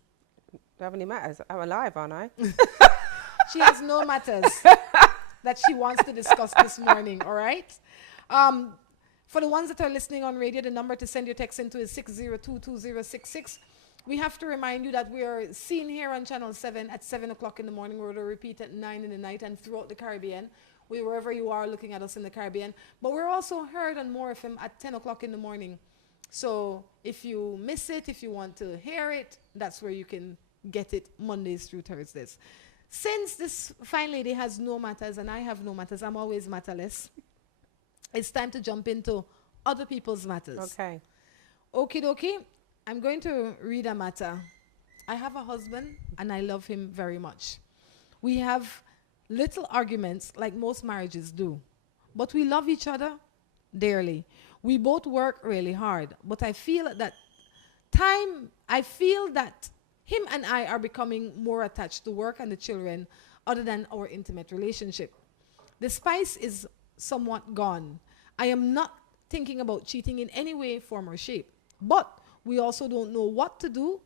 Do I have any matters? I'm alive, aren't I? She has no matters that she wants to discuss this morning, all right? For the ones that are listening on radio, the number to send your text into is 6022066. We have to remind you that we are seen here on Channel 7 at 7 o'clock in the morning. We're going to repeat at 9 in the night and throughout the Caribbean, wherever you are looking at us in the Caribbean. But we're also heard on More FM at 10 o'clock in the morning. So if you miss it, if you want to hear it, that's where you can get it Mondays through Thursdays. Since this fine lady has no matters and I have no matters, I'm always matterless, it's time to jump into other people's matters. Okay. Okie dokie. I'm going to read a matter. I have a husband and I love him very much. We have little arguments like most marriages do, but we love each other dearly. We both work really hard, but I feel that him and I are becoming more attached to work and the children other than our intimate relationship. The spice is somewhat gone. I am not thinking about cheating in any way, form, or shape, but we also don't know what to do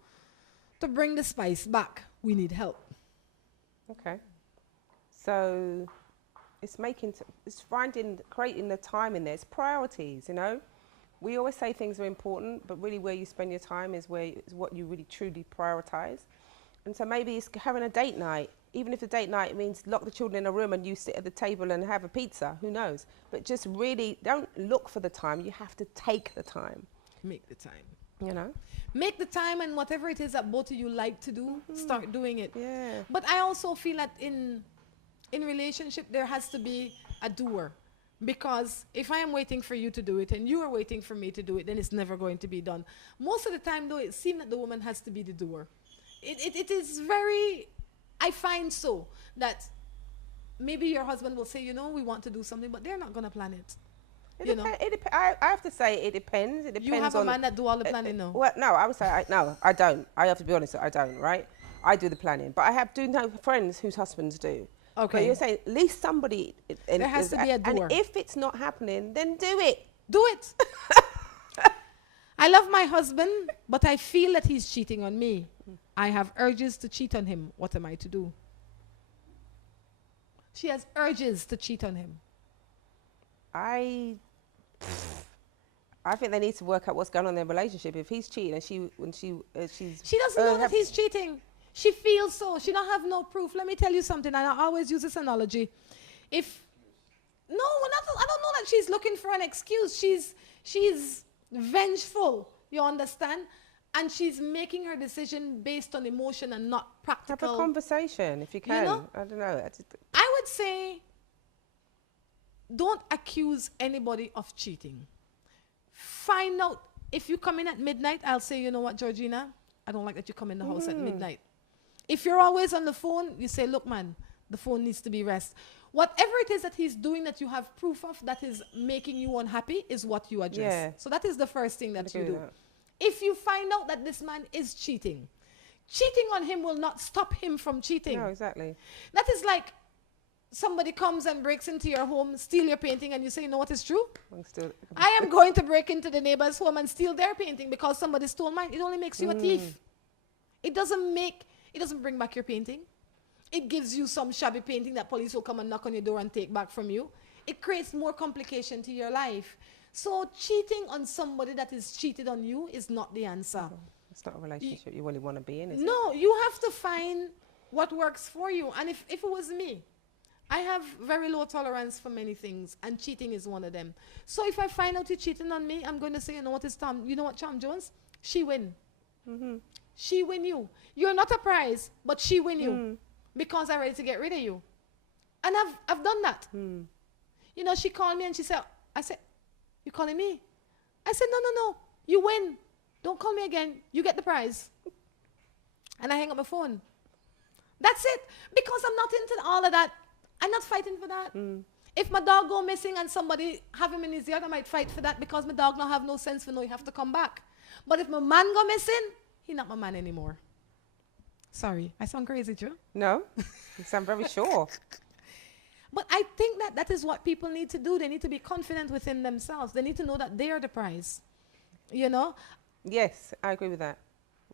to bring the spice back. We need help. Okay. So it's creating the time in there. It's priorities, you know. We always say things are important, but really where you spend your time is what you really truly prioritize. And so maybe it's having a date night. Even if the date night means lock the children in a room and you sit at the table and have a pizza, who knows? But just really don't look for the time. You have to take the time. Make the time. You know? Make the time, and whatever it is that both of you like to do, start doing it. Yeah. But I also feel that in relationship, there has to be a doer. Because if I am waiting for you to do it and you are waiting for me to do it, then it's never going to be done. Most of the time, though, it seems that the woman has to be the doer. It is very, I find so, that maybe your husband will say, you know, we want to do something, but they're not going to plan it. I have to say it depends. It depends. You have a man that do all the planning now? Well, no, I would say no, I don't. I have to be honest, I don't, right? I do the planning. But I do know friends whose husbands do. But Okay. you're saying at least somebody. There has to be a doer. And if it's not happening, then do it. Do it. I love my husband, but I feel that he's cheating on me. I have urges to cheat on him. What am I to do? She has urges to cheat on him. I think they need to work out what's going on in their relationship. If he's cheating and she's She doesn't know that he's cheating. She feels so. She don't have no proof. Let me tell you something, and I always use this analogy. I don't know that she's looking for an excuse. She's vengeful, you understand? And she's making her decision based on emotion and not have practical. a conversation if you can. know? I don't know. I would say don't accuse anybody of cheating. Find out. If you come in at midnight, I'll say, you know what, Georgina, I don't like that you come in the house at midnight. If you're always on the phone, you say, look, man, the phone needs to be rest. Whatever it is that he's doing that you have proof of that is making you unhappy is what you address. Yeah. So that is the first thing that you agree do. with that. If you find out that this man is cheating on him will not stop him from cheating. No, exactly. That is like somebody comes and breaks into your home, steal your painting, and you say, you know what is true? I am going to break into the neighbor's home and steal their painting because somebody stole mine. It only makes you a thief. It doesn't bring back your painting. It gives you some shabby painting that police will come and knock on your door and take back from you. It creates more complication to your life. So cheating on somebody that is cheated on you is not the answer. It's not a relationship you really want to be in, is it? No, you have to find what works for you. And if it was me, I have very low tolerance for many things, and cheating is one of them. So if I find out you're cheating on me, I'm going to say, you know what, Charm Jones? She win. She win you. You're not a prize, but she win you because I'm ready to get rid of you. And I've done that. You know, she called me and I said, you calling me? I said, no, you win. Don't call me again. You get the prize. And I hang up my phone. That's it. Because I'm not into all of that. I'm not fighting for that. If my dog go missing and somebody have him in his yard, I might fight for that because my dog don't have no sense for no, you have to come back. But if my man go missing, he not my man anymore. Sorry, I sound crazy, Joe. No, you sound very sure. But I think that is what people need to do. They need to be confident within themselves. They need to know that they are the prize. You know? Yes, I agree with that.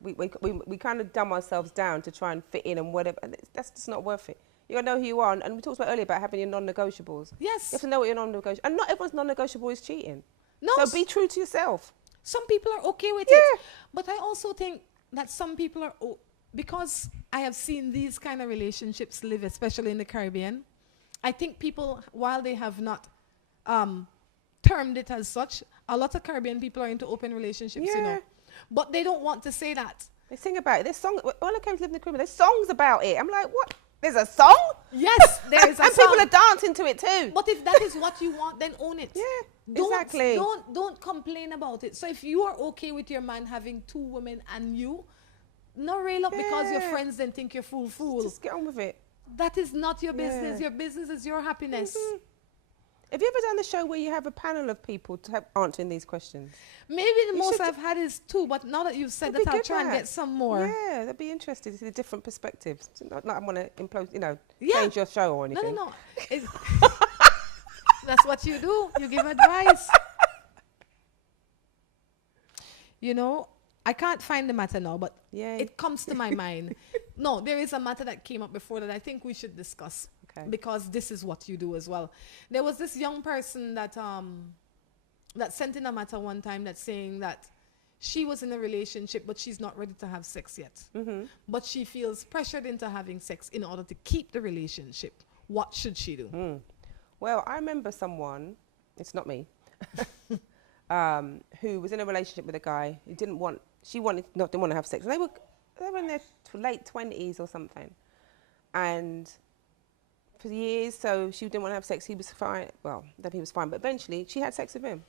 We kind of dumb ourselves down to try and fit in and whatever. And that's just not worth it. You gotta know who you are. And we talked about earlier about having your non-negotiables. Yes. You have to know what your non-negotiable. And not everyone's non-negotiable is cheating. No. So be true to yourself. Some people are okay with it. But I also think that some people are, because I have seen these kind of relationships live, especially in the Caribbean, I think people, while they have not termed it as such, a lot of Caribbean people are into open relationships, you know. But they don't want to say that. They sing about it. There's songs. When I came to live in the Caribbean, there's songs about it. I'm like, what? There's a song? Yes, there is a and song. people are dancing to it too. But if that is what you want, then own it. Exactly. Don't complain about it. So if you are okay with your man having 2 women and you, no rail up because your friends then think you're fool. Just get on with it. That is not your business. Your business is your happiness. Have you ever done the show where you have a panel of people to help answering these questions? Maybe the most I've had is 2, but now that you've said that, I'll try and get some more. Yeah, that'd be interesting to see the different perspectives. Not I want to implode, change your show or anything. No. That's what you do. You give advice. You know, I can't find the matter now, but it comes to my mind. No, there is a matter that came up before that I think we should discuss. Okay. Because this is what you do as well. There was this young person that sent in a matter one time that's saying that she was in a relationship, but she's not ready to have sex yet. But she feels pressured into having sex in order to keep the relationship. What should she do? Well, I remember someone, it's not me, who was in a relationship with a guy who didn't want to have sex. They were in their late 20s or something. And for years, so she didn't want to have sex. He was fine. Well, then he was fine. But eventually, she had sex with him.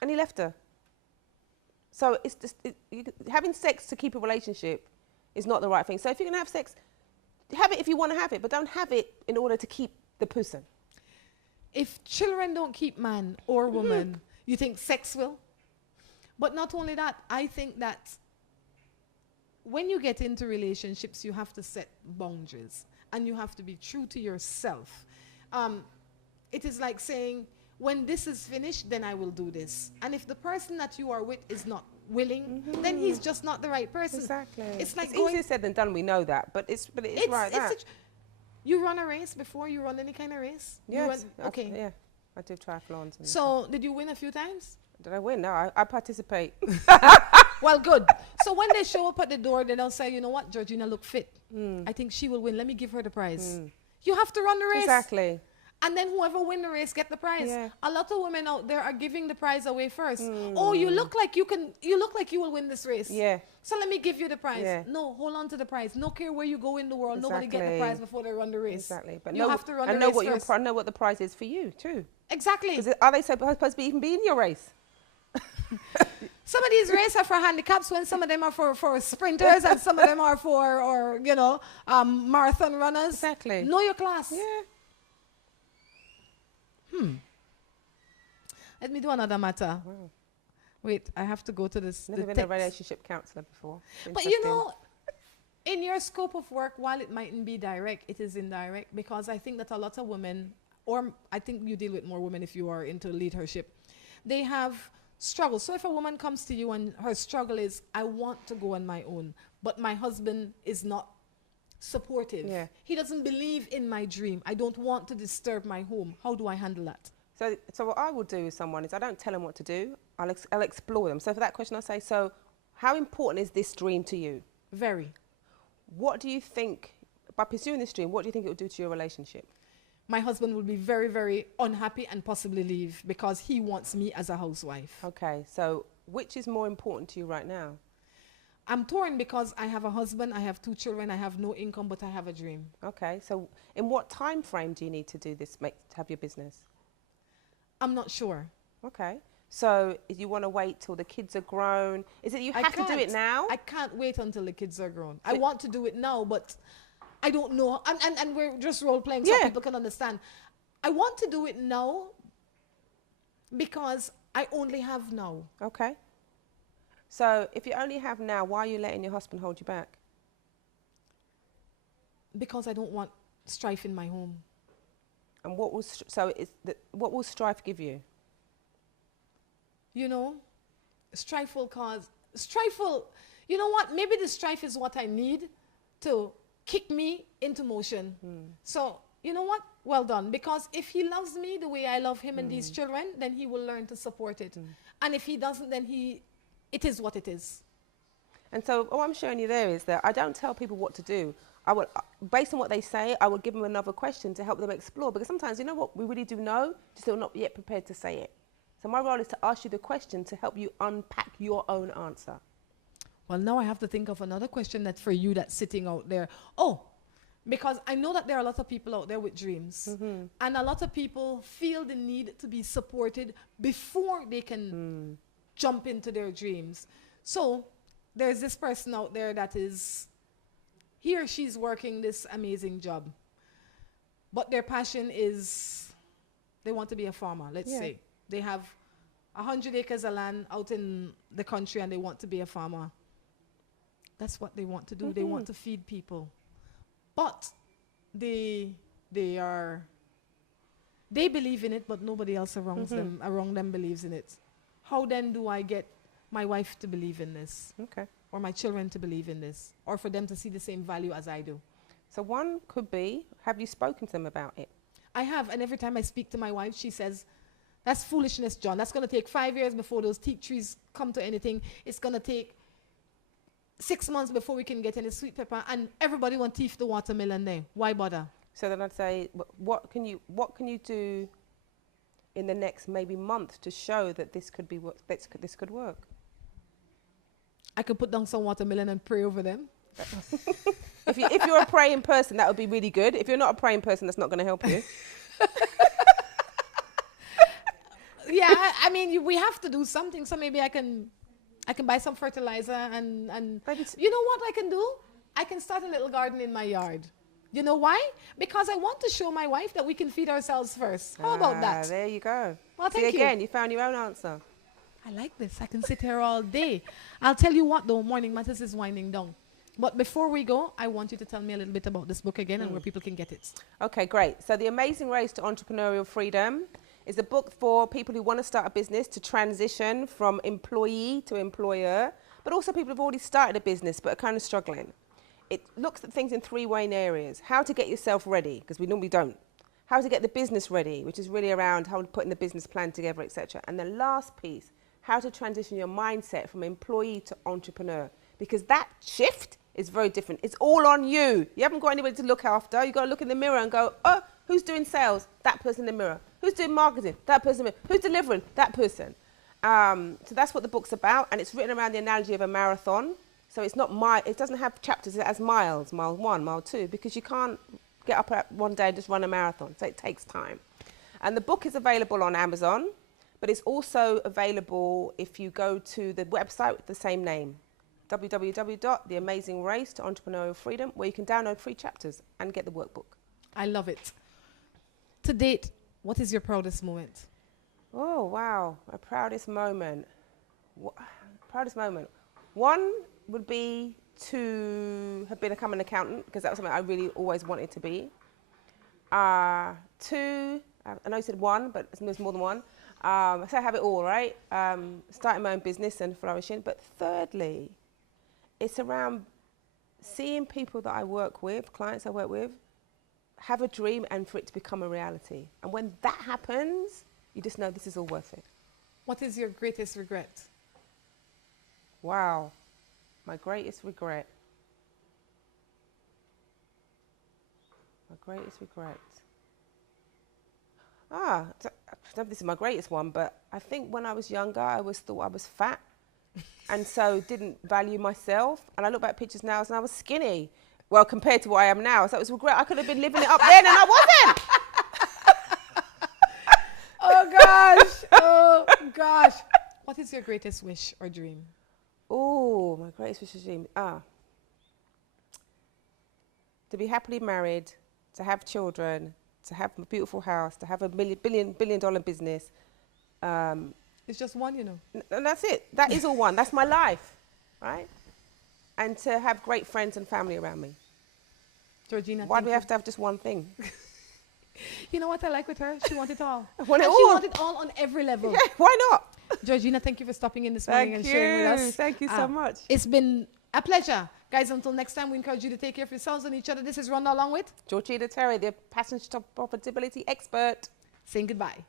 And he left her. So it's just, having sex to keep a relationship is not the right thing. So if you're going to have sex, have it if you want to have it, but don't have it in order to keep the person. If children don't keep man or woman, you think sex will? But not only that, I think that when you get into relationships, you have to set boundaries. and you have to be true to yourself. It is like saying, when this is finished, then I will do this. And if the person that you are with is not willing, then he's just not the right person. Exactly. It's like easier said than done. We know that, but it is right. You run a race before you run any kind of race? Yes. Okay. Yeah. I do triathlons. And so did you win a few times? Did I win? No, I participate. Well, good. So when they show up at the door, then they'll say, you know what, Georgina look fit. I think she will win. Let me give her the prize. You have to run the race. Exactly. And then whoever win the race get the prize. Yeah. A lot of women out there are giving the prize away first. Oh, you look like you will win this race. Yeah. So let me give you the prize. Yeah. No, hold on to the prize. No care where you go in the world, nobody get the prize before they run the race. Exactly. But you have to run the know race what first. know what the prize is for you too. Exactly. Are they supposed to even be in your race? Some of these races are for handicaps, when some of them are for sprinters and some of them are for marathon runners. Exactly. Know your class. Yeah. Let me do another matter. Wow. Wait, I have to go to this. Never been a relationship counsellor before. But you know, in your scope of work, while it mightn't be direct, it is indirect, because I think that a lot of women, or I think you deal with more women if you are into leadership, they have struggles. So if a woman comes to you and her struggle is, I want to go on my own, but my husband is not supportive. Yeah. He doesn't believe in my dream. I don't want to disturb my home. How do I handle that? So what I will do with someone is I don't tell them what to do. I'll explore them. So for that question, I'll say, so how important is this dream to you? Very. What do you think, by pursuing this dream, what do you think it will do to your relationship? My husband will be very, very unhappy and possibly leave, because he wants me as a housewife. Okay, so which is more important to you right now? I'm torn, because I have a husband, I have 2 children, I have no income, but I have a dream. Okay, so in what time frame do you need to do this, to have your business? I'm not sure. Okay, so if you want to wait till the kids are grown, is it you have to do it now? I can't wait until the kids are grown. I want to do it now, but I don't know. And we're just role playing so people can understand. I want to do it now because I only have now. Okay. So if you only have now, why are you letting your husband hold you back? Because I don't want strife in my home. And what will strife give you? You know, strife will, you know what? Maybe the strife is what I need to kick me into motion. So, you know what? Well done. Because if he loves me the way I love him and these children, then he will learn to support it. And if he doesn't, then it is what it is. And so what I'm showing you there is that I don't tell people what to do. I would, based on what they say, I would give them another question to help them explore. Because sometimes, you know what, we really do know, just they're not yet prepared to say it. So my role is to ask you the question to help you unpack your own answer. Well, now I have to think of another question that's for you that's sitting out there. Oh, because I know that there are a lot of people out there with dreams. And a lot of people feel the need to be supported before they can jump into their dreams. So there's this person out there that is, he or she's working this amazing job. But their passion is, they want to be a farmer, let's say. They have 100 acres of land out in the country and they want to be a farmer. That's what they want to do. They want to feed people. But they believe in it, but nobody else around them believes in it. How then do I get my wife to believe in this? Okay. Or my children to believe in this? Or for them to see the same value as I do? So one could be, have you spoken to them about it? I have, and every time I speak to my wife, she says, that's foolishness, John. That's going to take 5 years before those teak trees come to anything. It's going to take 6 months before we can get any sweet pepper, and everybody want teeth the watermelon there. Why bother? So then I'd say, what can you do in the next maybe month to show that this could be this could work? I could put down some watermelon and pray over them. If you're a praying person, that would be really good. If you're not a praying person, that's not going to help you. Yeah, I mean, we have to do something. So maybe I can buy some fertilizer and you know what I can do? I can start a little garden in my yard. You know why? Because I want to show my wife that we can feed ourselves first. How about that? There you go. Well, thank See, again, you found your own answer. I like this. I can sit here all day. I'll tell you what, though, Morning Matters is winding down. But before we go, I want you to tell me a little bit about this book again and where people can get it. Okay, great. So The Amazing Race to Entrepreneurial Freedom is a book for people who want to start a business to transition from employee to employer, but also people who've already started a business but are kind of struggling. It looks at things in three main areas. How to get yourself ready, because we normally don't. How to get the business ready, which is really around how to put in the business plan together, etc. And the last piece, how to transition your mindset from employee to entrepreneur, because that shift is very different. It's all on you. You haven't got anybody to look after. You've got to look in the mirror and go, oh, who's doing sales? That person in the mirror. Who's doing marketing? That person in the mirror. Who's delivering? That person. So that's what the book's about, and it's written around the analogy of a marathon. So it's not it doesn't have chapters, it has miles, mile 1, mile 2, because you can't get up at one day and just run a marathon, so it takes time. And the book is available on Amazon, but it's also available if you go to the website with the same name, www.theamazingrace to entrepreneurial freedom, where you can download free chapters and get the workbook. I love it. To date, what is your proudest moment? Oh, wow. My proudest moment. Proudest moment. One would be to have become an accountant, because that was something I really always wanted to be. Two, I know you said one, but there's more than one. So I have it all, right? Starting my own business and flourishing. But thirdly, it's around seeing people that I work with, clients I work with, have a dream and for it to become a reality. And when that happens, you just know this is all worth it. What is your greatest regret? Wow. My greatest regret. My greatest regret. I don't know if this is my greatest one, but I think when I was younger, I always thought I was fat and so didn't value myself. And I look back at pictures now and I was skinny. Well, compared to what I am now. So it was regret. I could have been living it up then and I wasn't. Oh, gosh. Oh, gosh. What is your greatest wish or dream? Oh, my greatest wish or dream. To be happily married, to have children, to have a beautiful house, to have a billion dollar business. It's just one, you know. And that's it. That is all one. That's my life, right? And to have great friends and family around me. Georgina, why do we have to have just one thing? You know what I like with her? She wants it all. I want it and all. she wants it all on every level. Yeah, why not? Georgina, thank you for stopping in this morning and sharing with us. Thank you so much. It's been a pleasure. Guys, until next time, we encourage you to take care of yourselves and each other. This is Rhonda along with Georgina Terry, the passenger profitability expert. Saying goodbye.